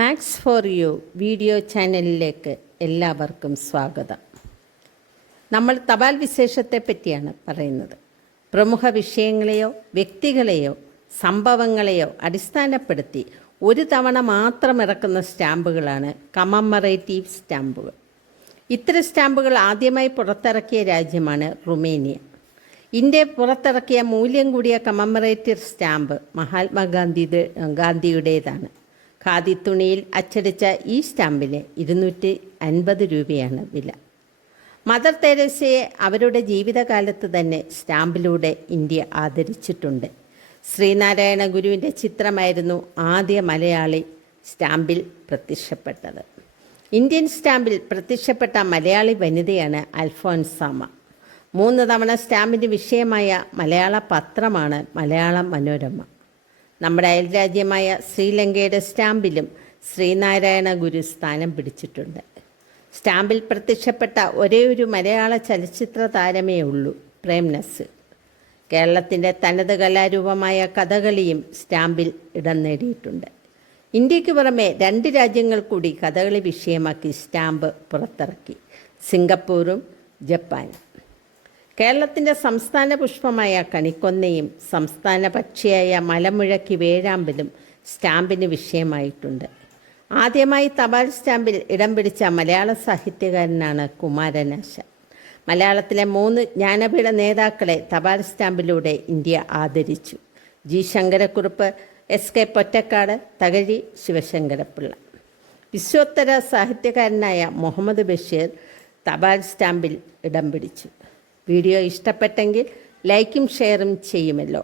Max for you video ചാനലിലേക്ക് എല്ലാവർക്കും സ്വാഗതം. നമ്മൾ തപാൽ വിശേഷത്തെ പറ്റിയാണ് പറയുന്നത്. പ്രമുഖ വിഷയങ്ങളെയോ വ്യക്തികളെയോ സംഭവങ്ങളെയോ അടിസ്ഥാനപ്പെടുത്തി ഒരു തവണ മാത്രം ഇറക്കുന്ന സ്റ്റാമ്പുകളാണ് കമമറേറ്റീവ് സ്റ്റാമ്പുകൾ. ഇത്തരം സ്റ്റാമ്പുകൾ ആദ്യമായി പുറത്തിറക്കിയ രാജ്യമാണ് റുമേനിയ. ഇന്ത്യ പുറത്തിറക്കിയ മൂല്യം കൂടിയ കമമറേറ്റീവ് സ്റ്റാമ്പ് മഹാത്മാഗാന്ധിയുടെ ഗാന്ധിയുടേതാണ്. ഖാദി തുണിയിൽ അച്ചടിച്ച ഈ സ്റ്റാമ്പിന് ഇരുന്നൂറ്റി അൻപത് രൂപയാണ് വില. മദർ തെരേസയെ അവരുടെ ജീവിതകാലത്ത് തന്നെ സ്റ്റാമ്പിലൂടെ ഇന്ത്യ ആദരിച്ചിട്ടുണ്ട്. ശ്രീനാരായണ ഗുരുവിന്റെ ചിത്രമായിരുന്നു ആദ്യ മലയാളി സ്റ്റാമ്പിൽ പ്രത്യക്ഷപ്പെട്ടത്. ഇന്ത്യൻ സ്റ്റാമ്പിൽ പ്രത്യക്ഷപ്പെട്ട മലയാളി വനിതയാണ് അൽഫോൻസാമ മൂന്ന് തവണ സ്റ്റാമ്പിന്റെ വിഷയമായ മലയാള പത്രമാണ് മലയാള മനോരമ. നമ്മുടെ അയൽരാജ്യമായ ശ്രീലങ്കയുടെ സ്റ്റാമ്പിലും ശ്രീനാരായണ ഗുരു സ്ഥാനം പിടിച്ചിട്ടുണ്ട്. സ്റ്റാമ്പിൽ പ്രത്യക്ഷപ്പെട്ട ഒരേ ഒരു മലയാള ചലച്ചിത്ര താരമേ ഉള്ളൂ പ്രേംനസ്. കേരളത്തിന്റെ തനത് കലാരൂപമായ കഥകളിയും സ്റ്റാമ്പിൽ ഇടം നേടിയിട്ടുണ്ട്. ഇന്ത്യയ്ക്ക് പുറമെ രണ്ട് രാജ്യങ്ങൾ കൂടി കഥകളി വിഷയമാക്കി സ്റ്റാമ്പ് പുറത്തിറക്കി. സിംഗപ്പൂറും ജപ്പാനും. കേരളത്തിന്റെ സംസ്ഥാന പുഷ്പമായ കണിക്കൊന്നയും സംസ്ഥാന പക്ഷിയായ മലമുഴക്കി വേഴാമ്പലും സ്റ്റാമ്പിന് വിഷയമായിട്ടുണ്ട്. ആദ്യമായി തപാൽ സ്റ്റാമ്പിൽ ഇടം പിടിച്ച മലയാള സാഹിത്യകാരനാണ് കുമാരനാശ. മലയാളത്തിലെ മൂന്ന് ജ്ഞാനപീഠ നേതാക്കളെ തപാൽ സ്റ്റാമ്പിലൂടെ ഇന്ത്യ ആദരിച്ചു. G Sankarakurup S K Pottekkatt Thakazhi Sivasankarapillai. വിശ്വോത്തര സാഹിത്യകാരനായ മുഹമ്മദ് ബഷീർ തപാൽ സ്റ്റാമ്പിൽ ഇടം പിടിച്ചു. വീഡിയോ ഇഷ്ടപ്പെട്ടെങ്കിൽ ലൈക്കും ഷെയറും ചെയ്യുമല്ലോ.